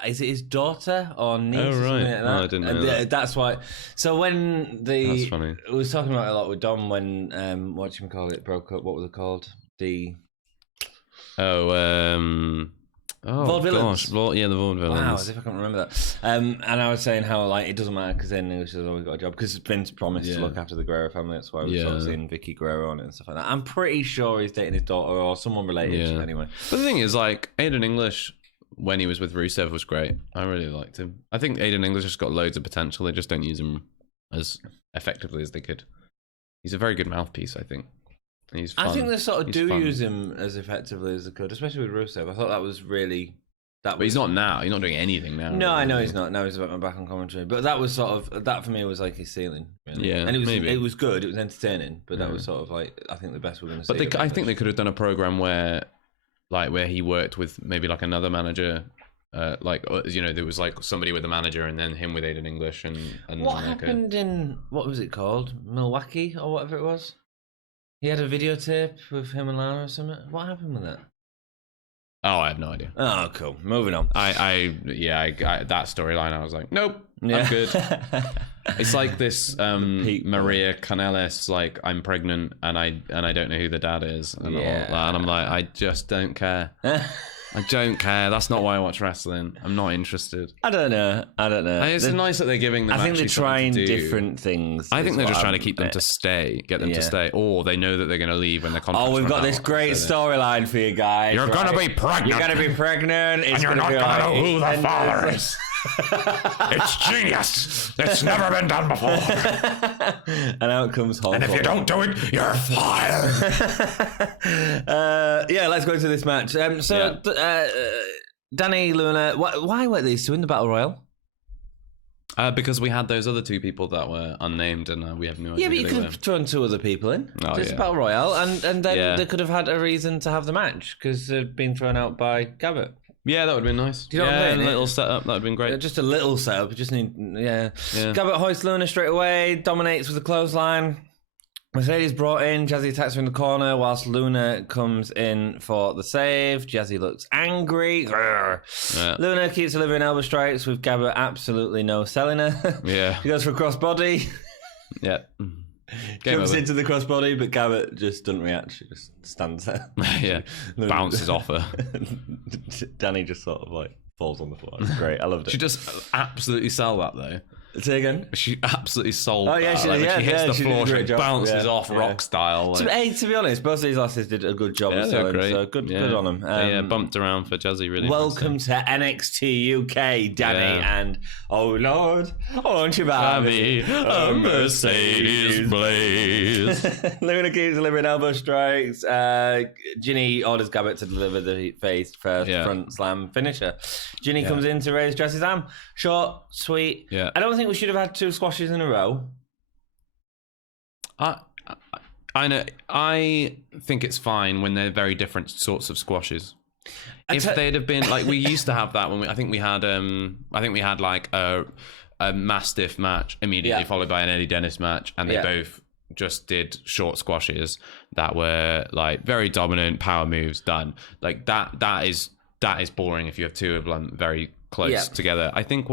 Is it his daughter or niece? Oh right, like that? I didn't know that. That's why. So when That's funny. we was talking about it a lot with Dom when whatchamacallit broke up. What was it called? Gosh. The Vaudevillains. Wow, as if I can't remember that. And I was saying how like it doesn't matter because then English has always got a job because Vince promised to look after the Guerrero family. That's why we're sort of seeing Vicky Guerrero on it and stuff like that. I'm pretty sure he's dating his daughter or someone related anyway. But the thing is, like, Aiden English, when he was with Rusev, was great. I really liked him. I think Aiden English has got loads of potential. They just don't use him as effectively as they could. He's a very good mouthpiece, I think. He's fun. I think they sort of use him as effectively as they could, especially with Rusev. I thought that was really... But he's not now. He's not doing anything now. No, I know he's not. Now he's about my back on commentary. But that was sort of... That for me was like his ceiling. Really. Yeah, and maybe. It was good. It was entertaining. But that was sort of like... I think the best we're going to see. But I think they could have done a program where he worked with maybe like another manager... there was like somebody with a manager and then him with Aiden English and what happened in... What was it called? Milwaukee or whatever it was? He had a videotape with him and Lana or something. What happened with that? Oh, I have no idea. Oh, cool. Moving on. I that storyline, I was like, nope, I'm good. It's like this Maria Kanellis, like, I'm pregnant and I don't know who the dad is. And all that. And I'm like, I just don't care. I don't care. That's not why I watch wrestling. I'm not interested. I don't know. It's nice that they're giving them. I think they're trying different things. I think they're just trying to keep them to stay, get them to stay, or they know that they're going to leave when the contract. Oh, we've got this great storyline for you guys. You're going to be pregnant. You're going to be pregnant. And you're not going to know who the father is. It's genius. It's never been done before. And out comes Hulk. And if you don't do it, you're fired. Let's go into this match. Danny Luna, why were these two in the Battle Royal? Because we had those other two people that were unnamed, and we have no idea. Yeah, but you could have thrown two other people in. Just Battle Royale, and then they could have had a reason to have the match because they've been thrown out by Gabbert. Yeah, that would have been nice. Do you know what I mean? A little setup, that would have been great. Just a little setup. Just need, Gabbert hoists Luna straight away, dominates with a clothesline. Mercedes brought in, Jazzy attacks her in the corner whilst Luna comes in for the save. Jazzy looks angry. Yeah. Luna keeps delivering elbow strikes with Gabbert absolutely no selling her. Yeah. He goes for a crossbody. Yeah. Jumps into the crossbody, but Garrett just doesn't react. She just stands there. Yeah, bounces off her. Danny just sort of like falls on the floor. It's great. I loved it. She just absolutely sold that though. Say again. She absolutely sold. Oh yeah, that. she, Like, yeah, when she hits yeah, the she floor, did a she great job. bounces off rock style. Like. To be honest, both of these lasses did a good job of selling, great. so good on them. They bumped around for Jazzy really. Welcome to NXT UK, Danny, and oh Lord, won't you buy me a Mercedes Blaze? Luna keeps delivering elbow strikes. Ginny orders Gabbett to deliver the face first front slam finisher. Ginny comes in to raise Jess's arm. Short, sweet. Yeah. I don't think we should have had 2 squashes in a row. I know. I think it's fine when they're very different sorts of squashes. If they'd have been like we used to have that when I think we had like a Mastiff match immediately followed by an Eddie Dennis match, and they both just did short squashes that were like very dominant power moves done. Like that is boring if you have 2 of them very close together. I think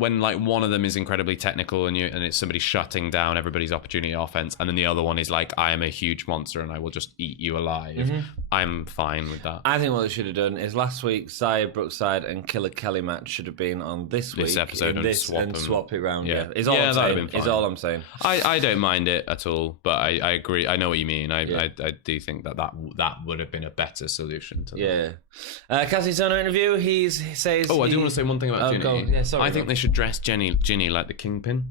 when like one of them is incredibly technical and it's somebody shutting down everybody's opportunity offense, and then the other one is like, I am a huge monster and I will just eat you alive. I'm fine with that. I think what they should have done is last week's Xia Brookside and Killer Kelly match should have been on this episode and swap it round. Yeah, is all I'm saying. I don't mind it at all, but I agree. I know what you mean. I do think that would have been a better solution to that. Kassius Ohno interview. He says. Oh, I do want to say one thing about Ginny. Yeah, sorry. I think they should dress Ginny like the Kingpin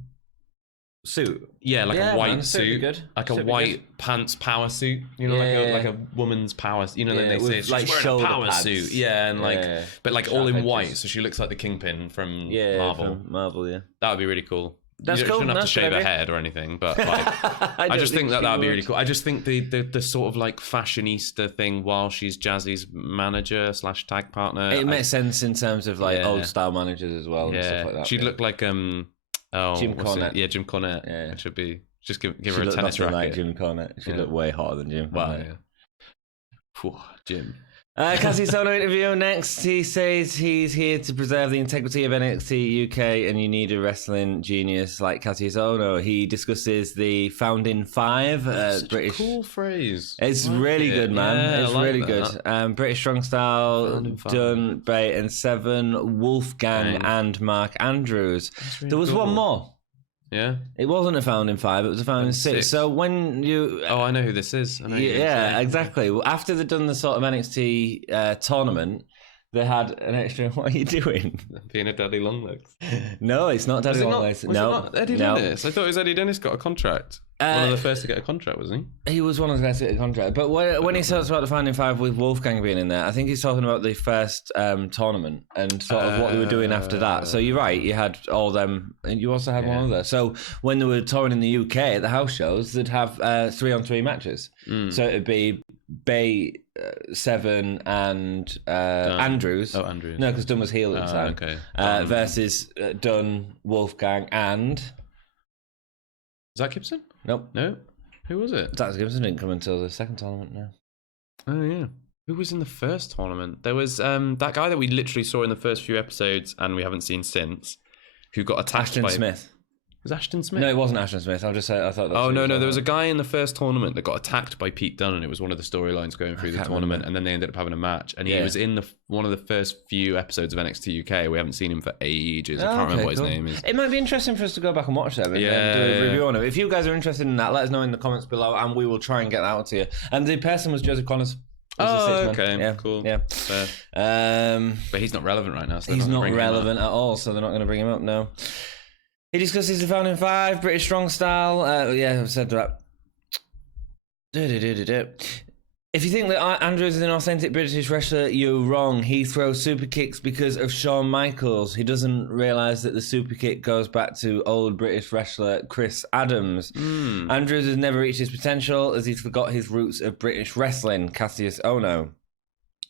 suit. Yeah, like a white suit, good. like a white pants power suit. You know, like a woman's power. You know, they say she's like wearing a power pads. suit. Yeah, and but like all in white, so she looks like the Kingpin from Marvel. From Marvel, yeah. That would be really cool. That's you cool. shouldn't have That's to shave her head or anything, but like, I just think that would be really cool. I just think the sort of like fashionista thing while she's Jazzy's manager / tag partner. It makes sense in terms of like old style managers as well. And stuff like that. She'd look like Jim Cornette. Yeah, Jim Cornette. Yeah, it should be. Just give her a tennis racket. Like Jim Cornette. She looked way hotter than Jim. Wow. Yeah. Jim. Kassius Ohno interview next. He says he's here to preserve the integrity of NXT UK, and you need a wrestling genius like Kassius Ohno. He discusses the founding 5 British. A cool phrase. It's really good, man. Yeah, it's really good. British Strong Style, Dunn, Bray, and 7, Wolfgang, and Mark Andrews. Really there was one more. Yeah, it wasn't a founding 5; it was a founding 6. So when you, I know who this is. Yeah, exactly. Well, after they'd done the sort of NXT tournament, they had an extra. What are you doing? Being a Daddy Longlegs. No, it's not Daddy Longlegs. No, Eddie Dennis. I thought it was Eddie Dennis got a contract. One of the first to get a contract, wasn't he? He was one of the first to get a contract. But when he talks about the founding 5 with Wolfgang being in there, I think he's talking about the first tournament and sort of what they were doing after that. So you're right, you had all them, and you also had one other. So when they were touring in the UK at the house shows, they'd have 3-on-3 matches. So it'd be Bay, 7, and Andrews. Oh, Andrews. No, because Dunn was heel at the time. Okay. Versus Dunn, Wolfgang, and... Is that Gibson? Nope. No? Who was it? Dax Gibson didn't come until the second tournament now. Oh, yeah. Who was in the first tournament? There was that guy that we literally saw in the first few episodes and we haven't seen since, who got attacked Ashton Smith. Was Ashton Smith? No, it wasn't Ashton Smith. I'll just say I thought. Oh no, there was a guy in the first tournament that got attacked by Pete Dunne, and it was one of the storylines going through the tournament. And then they ended up having a match, and he was in one of the first few episodes of NXT UK. We haven't seen him for ages. I can't remember what his name is. It might be interesting for us to go back and watch them and do a review on it. If you guys are interested in that, let us know in the comments below, and we will try and get that out to you. And the person was Joseph Connors. Oh, okay, yeah, cool. Yeah, but he's not relevant right now. So he's not relevant at all, so they're not going to bring him up. No. He discusses the founding 5, British Strong Style. I've said that. If you think that Andrews is an authentic British wrestler, you're wrong. He throws super kicks because of Shawn Michaels. He doesn't realise that the super kick goes back to old British wrestler Chris Adams. Andrews has never reached his potential as he's forgot his roots of British wrestling. Kassius Ohno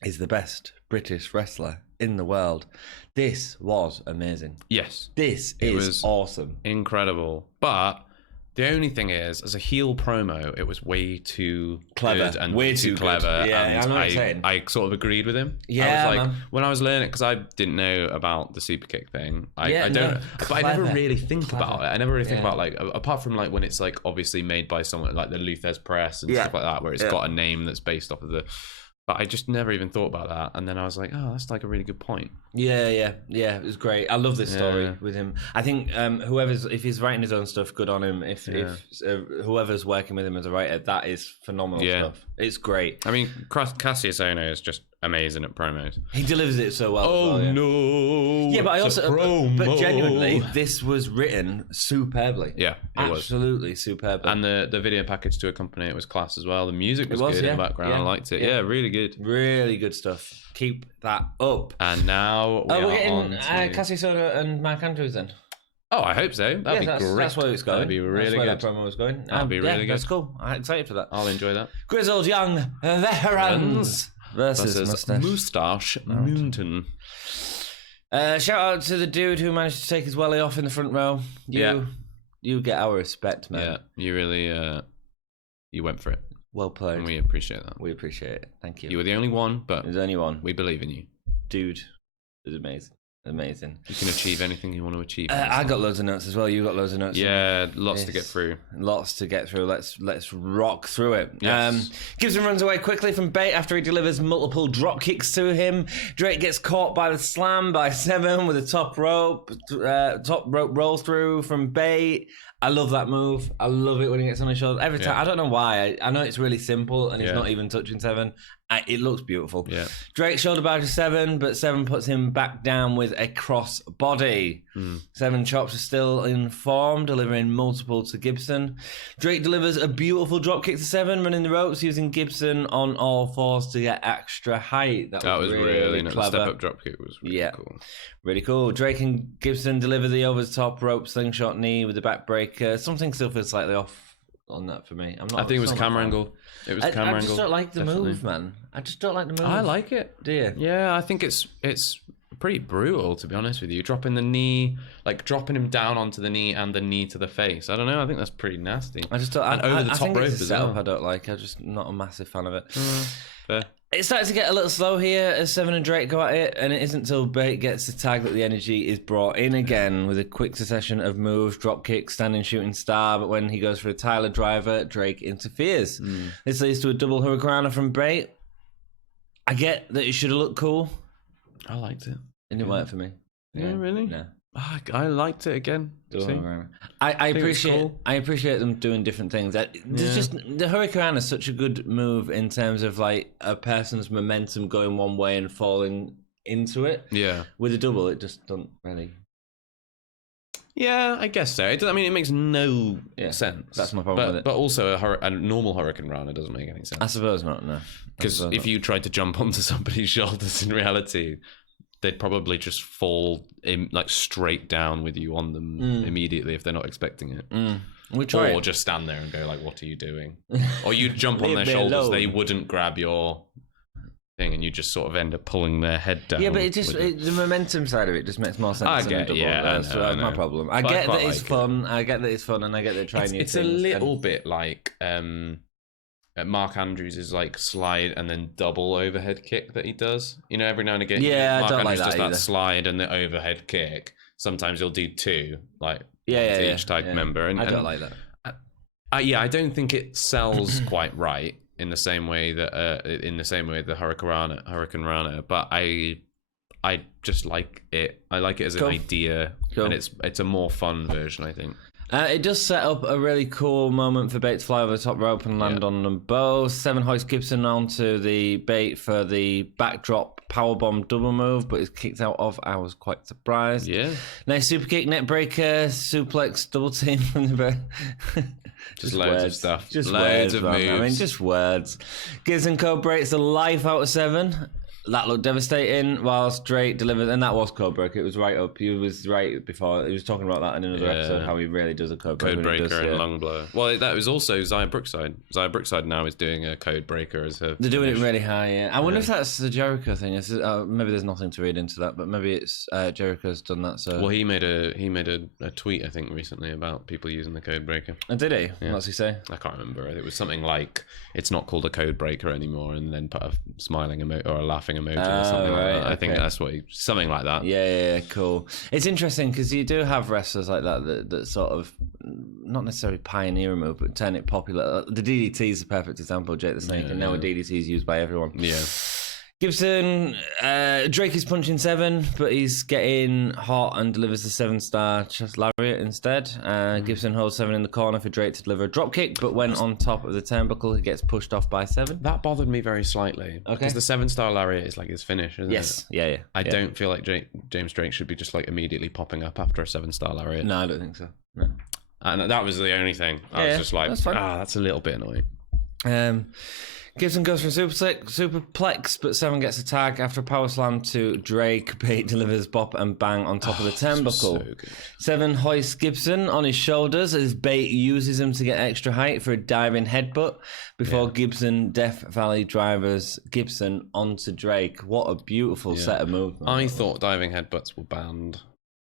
is the best British wrestler in the world. This was amazing. Yes. This is awesome. Incredible. But The only thing is, as a heel promo, it was way too Clever. good and Way too too clever. good. Yeah, and I know what you're saying. I sort of agreed with him. Yeah, I was like, man. when I was learning, because I didn't know about the super kick thing. I don't, no, but I never clever. really think Clever. about it. I never really think about like, apart from like when it's like obviously made by someone like the Luthez Press and stuff like that, where it's got a name that's based off of the. But I just never even thought about that. And then I was like, oh, that's like a really good point. Yeah. It was great. I love this story with him. I think if he's writing his own stuff, good on him. If whoever's working with him as a writer, that is phenomenal stuff. It's great. I mean, Kassius Ohno is just amazing at promos. He delivers it so well. Oh, no. Yeah, but I also, but genuinely, this was written superbly. Yeah, it was. Absolutely superbly. And the video package to accompany it was class as well. The music was good in the background. I liked it. Yeah, really good. Really good stuff. Keep that up. And now we're getting on to... Kassius Ohno and Mark Andrews then. Oh, I hope so. That'd be great. That's where it's going. That'd be really good. That's where that promo was going. That'd be really good. That's cool. I'm excited for that. I'll enjoy that. Grizzled Young Veterans versus Moustache Mountain. Shout out to the dude who managed to take his welly off in the front row. You get our respect, man. Yeah, you really you went for it. Well played. And we appreciate that. We appreciate it. Thank you. You were the only one, but there's only one. We believe in you. Dude, it was amazing. Amazing. You can achieve anything you want to achieve. I got loads of notes as well. You got loads of notes. Yeah, lots to get through. Lots to get through. Let's rock through it. Yes. Gibson runs away quickly from Bate after he delivers multiple drop kicks to him. Drake gets caught by the slam by Seven with a top rope roll through from Bate. I love that move. I love it when he gets on his shoulder every time. I don't know why. I know it's really simple and he's not even touching Seven. It looks beautiful. Yeah. Drake shoulder barge to Seven, but Seven puts him back down with a cross body. Seven chops are still in form, delivering multiple to Gibson. Drake delivers a beautiful drop kick to Seven, running the ropes, using Gibson on all fours to get extra height. That was really clever. The step up drop kick was really cool. Really cool. Drake and Gibson deliver the over the top rope slingshot knee with the backbreaker. Something still feels slightly off on that for me. I think it was camera angle. It was camera angle. I just don't like the move, man. I just don't like the move. I like it. Do you? Yeah, I think it's pretty brutal, to be honest with you. Dropping the knee, like dropping him down onto the knee and the knee to the face. I don't know. I think that's pretty nasty. I just don't. And over the top rope as well. I don't like. I'm just not a massive fan of it. Fair. It starts to get a little slow here as Seven and Drake go at it, and it isn't until Bate gets the tag that the energy is brought in again with a quick succession of moves, drop kick, standing shooting star, but when he goes for a Tyler driver, Drake interferes. This leads to a double hurricanrana from Bate. I get that it should have looked cool. I liked it. It didn't work for me. Yeah, really? No. I liked it again. I appreciate them doing different things. Just the Hurricane is such a good move in terms of like a person's momentum going one way and falling into it. Yeah. With a double, it just don't really. Yeah, I guess so. I mean, it makes no sense. That's my problem with it. But also, a normal Hurricane Rana doesn't make any sense. I suppose not. No. Because if you tried to jump onto somebody's shoulders in reality, they'd probably just fall like straight down with you on them immediately if they're not expecting it. Or just stand there and go like, "What are you doing?" Or you jump on their shoulders, they wouldn't grab your thing, and you just sort of end up pulling their head down. Yeah, but the momentum side of it just makes more sense. I get, that's my problem. I get that it's fun. I get that it's fun, and I get that trying new things. It's a little bit like Mark Andrews' like slide and then double overhead kick that he does. You know, every now and again. Yeah, Mark I don't Andrews like that does that slide and the overhead kick. Sometimes he'll do two, like each tag member. And I don't like that. I don't think it sells quite right in the same way that the Hurricane Rana. But I just like it. I like it as an idea, and it's a more fun version, I think. It does set up a really cool moment for Bate to fly over the top rope and land on them both. Seven hoists Gibson onto the Bate for the backdrop powerbomb double move, but is kicked out of. I was quite surprised. Yeah. Nice super kick, net breaker, suplex, double team from the just loads of stuff. Just loads words, of man. moves. I mean, just words. Gibbs and Co breaks the life out of Seven. That looked devastating whilst Drake delivered, and that was Codebreaker. It was right up. He was right before. He was talking about that in another episode, how he really does a Codebreaker. Codebreaker and Lung Blower. Well, that was also Xia Brookside. Xia Brookside now is doing a Codebreaker as her. They're doing it really high, yeah. I wonder if that's the Jericho thing. Maybe there's nothing to read into that, but maybe it's Jericho's done that. So. Well, he made a tweet, I think, recently about people using the Codebreaker. And did he? Yeah. What's he say? I can't remember. It was something like, it's not called a Codebreaker anymore, and then put a smiling emoji or a laughing emoji or something like that. I think that's what something like that. Yeah, cool. It's interesting because you do have wrestlers like that sort of not necessarily pioneer a move, but turn it popular. The DDT is a perfect example, Jake the Snake, and now a DDT is used by everyone. Yeah. Gibson, Drake is punching 7, but he's getting hot and delivers the 7-star chest lariat instead. Gibson holds 7 in the corner for Drake to deliver a dropkick, but when on top of the turnbuckle, he gets pushed off by 7. That bothered me very slightly. Okay. Because the 7-star lariat is like his finish, isn't it? Yeah. I don't feel like James Drake should be just like immediately popping up after a 7-star lariat. No, I don't think so. No. And that was the only thing. I was just like, that's a little bit annoying. Gibson goes for a superplex, but 7 gets a tag after a power slam to Drake. Bate delivers bop and bang on top of the turnbuckle. So 7 hoists Gibson on his shoulders as Bate uses him to get extra height for a diving headbutt before Gibson Death Valley drivers Gibson onto Drake. What a beautiful set of moves. I thought diving headbutts were banned.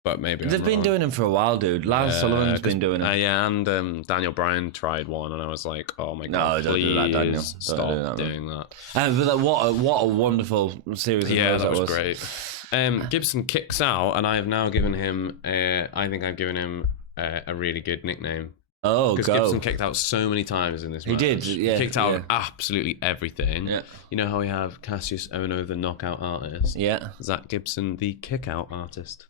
But maybe they've been doing them for a while, dude. Lars Sullivan's been doing them. And Daniel Bryan tried one, and I was like, "Oh my god, don't do that, Daniel. Stop doing that." But what a wonderful series of moves that was great. Gibson kicks out, and I have now given him. I think I've given him a really good nickname. Oh, because Gibson kicked out so many times in this match. He did, yeah. He kicked out absolutely everything. Yeah. You know how we have Kassius Ohno, the knockout artist. Yeah. Zach Gibson, the kick-out artist.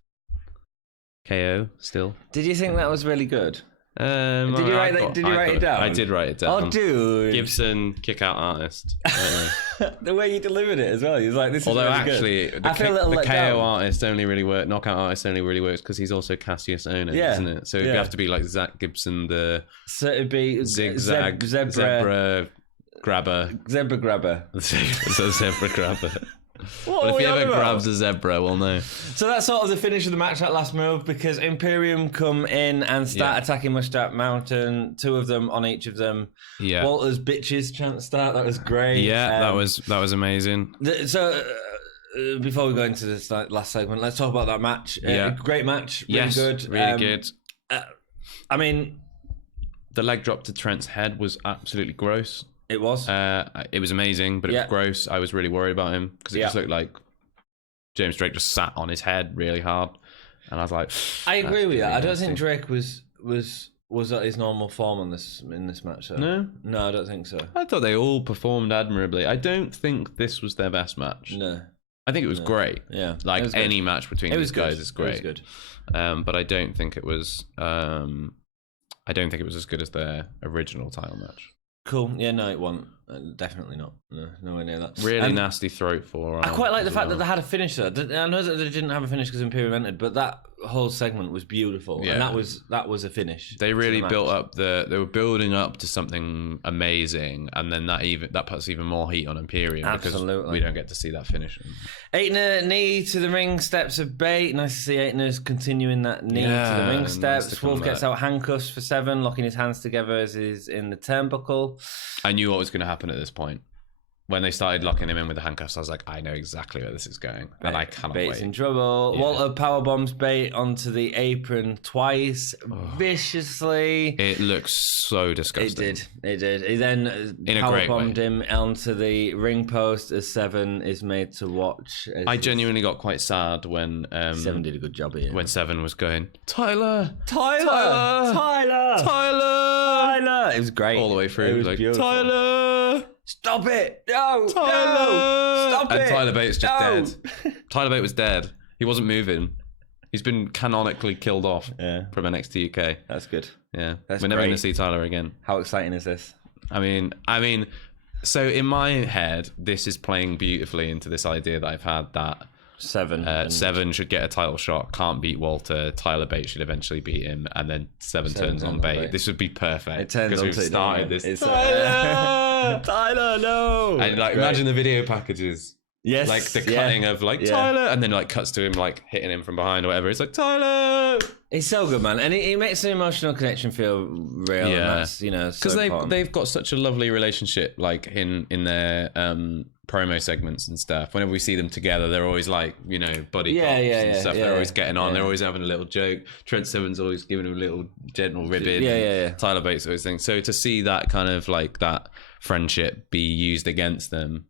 KO still. Did you think that was really good? Did you write it down? I did write it down. Oh, dude. Gibson, kick out artist. The way you delivered it as well. He's like, this is really actually, good. The KO artist only really works. Knockout artist only really works because he's also Cassius Ohno, isn't it? So it'd have to be like Zach Gibson, the. So it'd be zigzag zebra grabber. Zebra grabber. So zebra grabber. But if he ever grabs a zebra, we'll know. So that's sort of the finish of the match, that last move, because Imperium come in and start attacking Moustache Mountain. 2 of them on each of them. Yeah. Walter's bitches chant start. That was great. Yeah, that was amazing. Before we go into this last segment, let's talk about that match. Great match. Really good. Really good. I mean, the leg drop to Trent's head was absolutely gross. It was. It was amazing, but it was gross. I was really worried about him because it just looked like James Drake just sat on his head really hard, and I was like, I agree with you. I don't think Drake was at his normal form in this match. So. No, I don't think so. I thought they all performed admirably. I don't think this was their best match. No, I think it was great. Yeah, like any match between these guys is great. It was good. But I don't think it was. I don't think it was as good as their original title match. Cool. Yeah, no, it wasn't. Definitely not. No, nowhere near that. Really nasty throat forearm. I quite like the fact that they had a finisher. I know that they didn't have a finish because Imperium entered, but that whole segment was beautiful, and that was a finish. They really built up they were building up to something amazing, and then that puts even more heat on Imperium because we don't get to see that finish. Aitner knee to the ring steps of Bate. Nice to see Aitner's continuing that knee to the ring steps. Nice. Wolf gets out handcuffs for 7, locking his hands together as he's in the turnbuckle. I knew what was going to happen at this point. When they started locking him in with the handcuffs, I was like, I know exactly where this is going. And I cannot wait. Bate's in trouble. Yeah. Walter powerbombs Bate onto the apron twice, viciously. It looks so disgusting. It did. He then powerbombed him onto the ring post as 7 is made to watch. I genuinely got quite sad when... 7 did a good job here. When 7 was going, Tyler! It was great. All the way through. It was like, beautiful. Tyler! Stop it! No! Tyler! No! Stop it! And Tyler Bate's just dead. Tyler Bate was dead. He wasn't moving. He's been canonically killed off from NXT UK. That's good. Yeah. We're never going to see Tyler again. How exciting is this? I mean, so in my head, this is playing beautifully into this idea that I've had that 7 should get a title shot, can't beat Walter, Tyler Bate should eventually beat him, and then 7 turns on Bate. This would be perfect. It turns on we've started this. Tyler! Tyler, no! And imagine the video packages Yes, like the cutting of like Tyler, and then like cuts to him like hitting him from behind or whatever. It's like Tyler. It's so good, man, and he makes the emotional connection feel real. Yeah, and that's, because they've got such a lovely relationship, like in their promo segments and stuff. Whenever we see them together, they're always like buddy cops and stuff. They're always getting on. They're always having a little joke. Trent Seven's always giving him a little gentle ribbon. Tyler Bates always things. So to see that kind of like that friendship be used against them,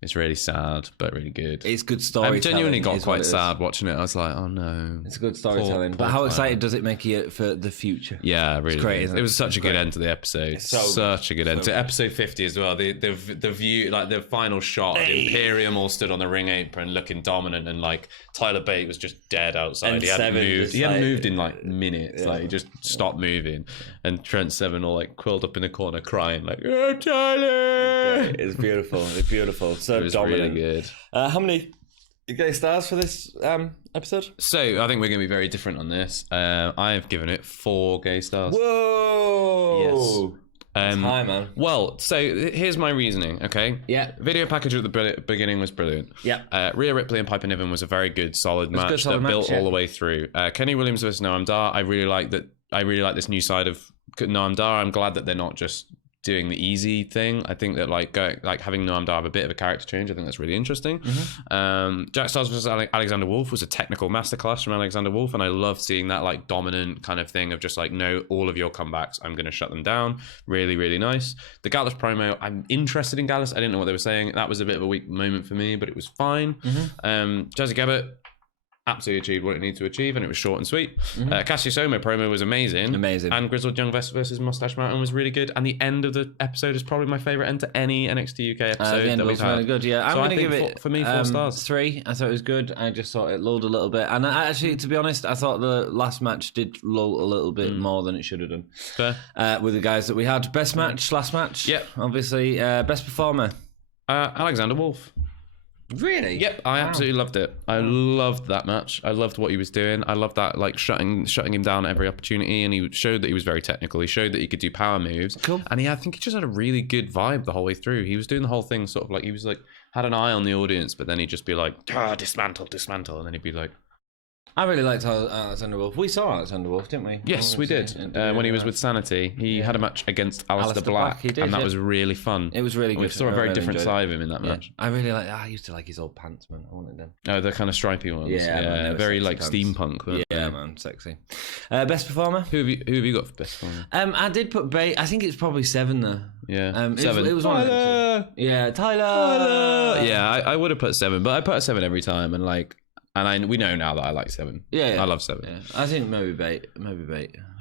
it's really sad, but really good. It's good storytelling. I genuinely got quite sad watching it. I was like, oh no. It's good storytelling. But how excited does it make you for the future? Yeah, really. It's great, isn't it? It was such a good end to the episode. Such a good end to episode 50 as well. The view, like the final shot, Imperium all stood on the ring apron looking dominant, and like Tyler Bate was just dead outside. And he hadn't moved. He hadn't moved in like minutes. Yeah. Like he just stopped moving. And Trent Seven all like curled up in the corner crying like, oh Tyler. It's beautiful. It's beautiful. So it was dominant. Really good. How many gay stars for this episode? So I think we're going to be very different on this. I've given it 4 gay stars. Whoa! Yes. That's high, man. Well, so here's my reasoning, okay? Yeah. Video package at the beginning was brilliant. Yeah. Rhea Ripley and Piper Niven was a very good, solid match that built all the way through. Kenny Williams versus Noam Dar. I really like that. I really like this new side of Noam Dar. I'm glad that they're not just doing the easy thing. I think that like having Noam Dar have a bit of a character change, I think that's really interesting. Jack Styles versus Alexander Wolf was a technical masterclass from Alexander Wolf, and I love seeing that like dominant kind of thing of just like, no, all of your comebacks, I'm going to shut them down. Really, really nice. The Gallus promo, I'm interested in Gallus. I didn't know what they were saying. That was a bit of a weak moment for me, but it was fine. Jazzy Gabbett absolutely achieved what it needed to achieve, and it was short and sweet. Kassius Ohno promo was amazing. And Grizzled Young Veterans versus Moustache Mountain was really good. And the end of the episode is probably my favourite end to any NXT UK episode the end that we've was had. Really good, yeah. I'm going to give it, for me, 4 stars. 3. I thought it was good. I just thought it lulled a little bit. And actually, to be honest, I thought the last match did lull a little bit more than it should have done. Fair. With the guys that we had. Best match, last match. Yep. Obviously, best performer. Alexander Wolf. Really? Yep, I absolutely loved it. I loved that match. I loved what he was doing. I loved that, like shutting him down at every opportunity, and he showed that he was very technical. He showed that he could do power moves. Cool. And I think he just had a really good vibe the whole way through. He was doing the whole thing sort of like he was like had an eye on the audience, but then he'd just be like, dismantle, and then he'd be like. I really liked Alexander Wolf. We saw Alexander Wolf, didn't we? Yes, we did. When he was with Sanity, he had a match against Alistair Black, he did, and that was really fun. It was really good. We saw a very different side of him in that match. I really like. I used to like his old pants, man. I wanted them. Oh, the kind of stripy ones. Yeah, man, very like pants. steampunk. Yeah, man, sexy. Best performer. Who have you got for best performer? I did put Bate. I think it's probably 7 though. Yeah, 7. It was one of them two. Yeah, Tyler. Yeah, I would have put 7, but I put a 7 every time, and like. And we know now that I like 7. Yeah. I love 7. Yeah. I think maybe Bate.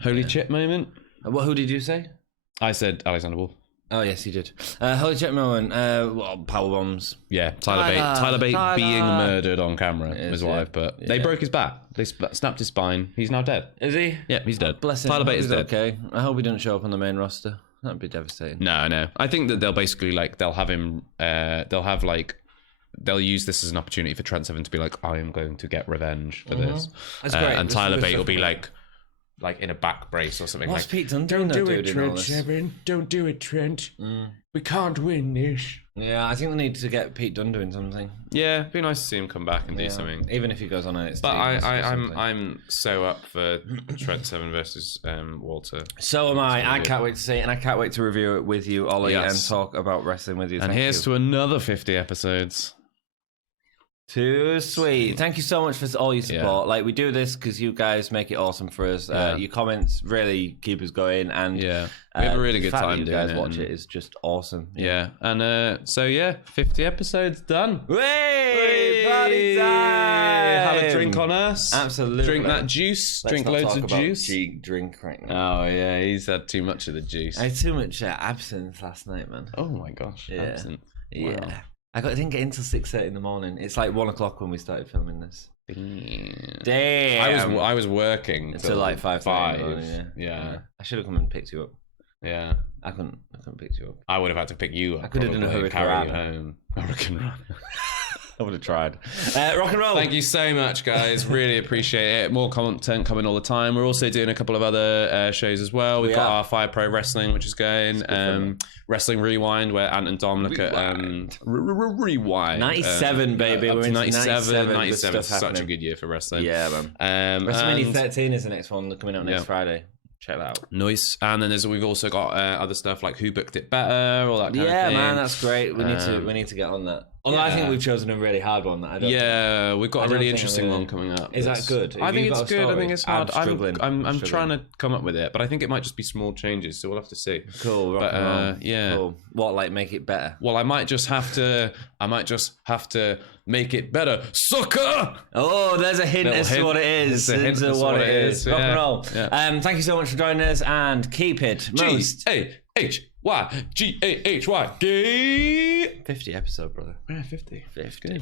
Holy chip moment. Who did you say? I said Alexander Wolf. Oh yes, he did. Holy chip moment. Power bombs. Yeah, Tyler Bate being murdered on camera is what I've put. Yeah. They broke his back. They snapped his spine. He's now dead. Is he? Yeah, he's dead. Bless him. Tyler Bate is dead. Okay. I hope he doesn't show up on the main roster. That'd be devastating. No. I think that they'll basically like they'll have him. They'll use this as an opportunity for Trent Seven to be like, I am going to get revenge for this. That's great. And Tyler Bate will be like in a back brace or something. What's like, Pete Dunne doing? Don't do it, Trent Seven. Don't do it, Trent. We can't win this. Yeah, I think they need to get Pete Dunne doing something. Yeah, it'd be nice to see him come back and do something. Even if he goes on NXT. But I'm so up for Trent Seven versus Walter. So am I. I can't wait to see it, and I can't wait to review it with you, Ollie, and talk about wrestling with you. And here's to another 50 episodes. Too sweet. Thank you so much for all your support. Like, we do this because you guys make it awesome for us. Your comments really keep us going, and we have a really good time doing it. You guys watch it is just awesome. Yeah. And 50 episodes done. Way party time! Have a drink on us. Absolutely. Drink that juice. Let's drink loads of juice. Drink right now. Oh yeah, he's had too much of the juice. I had too much absinthe last night, man. Oh my gosh, absinthe. Wow. Yeah. I didn't get in till 6:30 in the morning. It's like 1 o'clock when we started filming this. Damn. I was working until like 5:30. Yeah. I should have come and picked you up. Yeah. I couldn't pick you up. I would have had to pick you up. I could have done a hurricane run. Hurricane run. I would have tried. Rock and roll. Thank you so much, guys. Really appreciate it. More content coming all the time. We're also doing a couple of other shows as well. We've got our Fire Pro Wrestling, which is going. Wrestling Rewind, where Ant and Dom look at Rewind. 97, baby. We're into 97. 97. It's such a good year for wrestling. Yeah, man. WrestleMania 13 is the next one coming out next Friday. Check that out. Nice. And then we've also got other stuff like Who Booked It Better, all that kind of thing. Yeah, man, that's great. We need to get on that. Although I think we've chosen a really hard one. That I don't we've got a really interesting one coming up. Is that good? I think it's good. I think it's hard. I'm trying to come up with it, but I think it might just be small changes, so we'll have to see. Cool. Rock and roll. Yeah. Cool. What, like make it better? Well, I might just have to make it better, sucker. Oh, there's a hint as to what it is. Rock and roll. Yeah. Thank you so much for joining us, and keep it most GAHY. 50 episode, brother. Yeah, 50. Good.